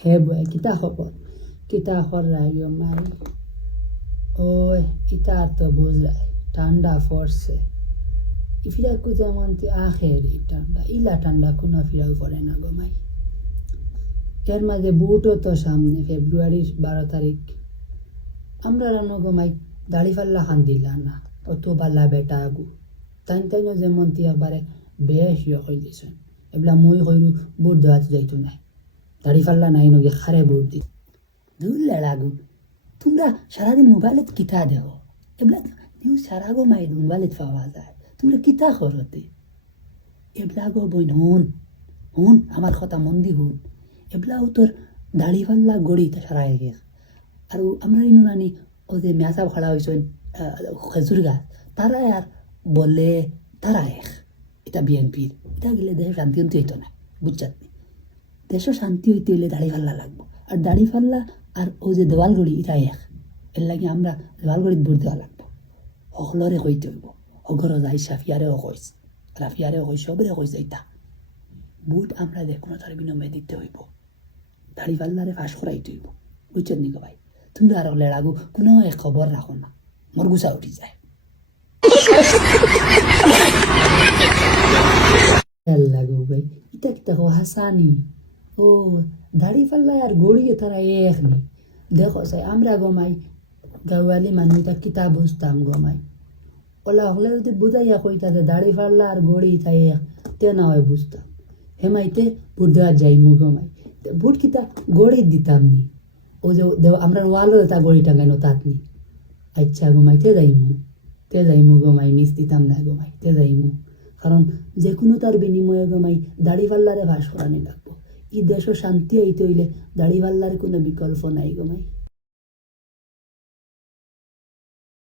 হে বয় কিতা খবর কিতা খর রাইও মাই ওই ইতা তো বুঝলাই ঠান্ডা পড়ছে ইফিরা যেমন আখের ঠান্ডা ইলা ঠান্ডা কোনো ফিরাও পড়ে না গো মাই। এর মাঝে বুটও তো সামনে ফেব্রুয়ারির 12 তারিখ। আমরা রানো গো মাই দাড়ি ফাল্লা খান দিলা না অত বালা বেটা আগু তাই তাইনো যেমন একবারে বেশ ইয়ে হয়ে দিয়েছেন এবলা মই হইরু বুট দেওয়া যাইতো নাই দাড়ি ফাল্লা নাই নগে খারে বুট দি ধুললে লাগু। তোমরা সারাদিন মোবাইলত কিতা দেখো এবলা নিউজ সারা গো মাই মোবাইলত পাওয়া যায় তোমরা কিতা করতে এবলা গো বইন হুন হুন আমার কথা মন দি হুন এবলাও তোর দাড়ি ফাল্লা গড়ি সারা গে আর আমরা ইনু নানি ও যে মেসা ভাড়া হয়েছেন খেজুর গাছ তারা আর বলে তারা এটা বিএনপির এটা গেলে দেশের শান্তি অন্তি হইতো না বুঝছাত দেশের শান্তি হইতে হইলে দাড়ি ফাল্লা লাগবো আর দাড়ি ফাল্লা আর ও যে দেওয়ালগড়ি এটা এর লাগে আমরা দেওয়ালগড়িত ভোট দেওয়া লাগবো সকলরে কইতে হইব অগর যাই সাফিয়ারেও কইস রাফিয়ারেও কইস সবরে কইস এইটা বুট আমরা যে কোনো তার বিনিময়ে দিতে হইব দাড়ি ফাল্লারে ফাঁস করাইতে হইব বুঝছেন নিকো ভাই তুমি আর লেড়াগু কোনো খবর রাখো না মোর গুছা উঠি যায় লাগু ভাই এটা কিতা হাসানি ও দাড়ি ফাল্লা আর গড়িয়ে তারা এক নেই দেখো সাই আমরা গমাই গাওয়ালি মানুষ কিতা বুঝতাম গমাই ওলা হলে যদি বুঝাইয়া কইতা যে দাড়ি ফাল্লা আর গড়ি তাই এক তে না হয় বুঝতাম হেমাইতে ভোট দেওয়া যাই মু গমাই ভোট কিতা গড়ি দিতাম নি ও যে আমরা ওয়ালও তা গড়ি টাঙানো তাত নি আচ্ছা গমাই তে যাইমু গমাই মিস দিতাম না গমাই তে যাইমু কারণ যে কোনো তার বিনিময়ে গমাই দাড়ি ফাল্লারে ভাস করানি লাগবো এই দেশ শান্তি হইতে হইলে দাড়ি ফাল্লার কোনো বিকল্প নাই গমাই।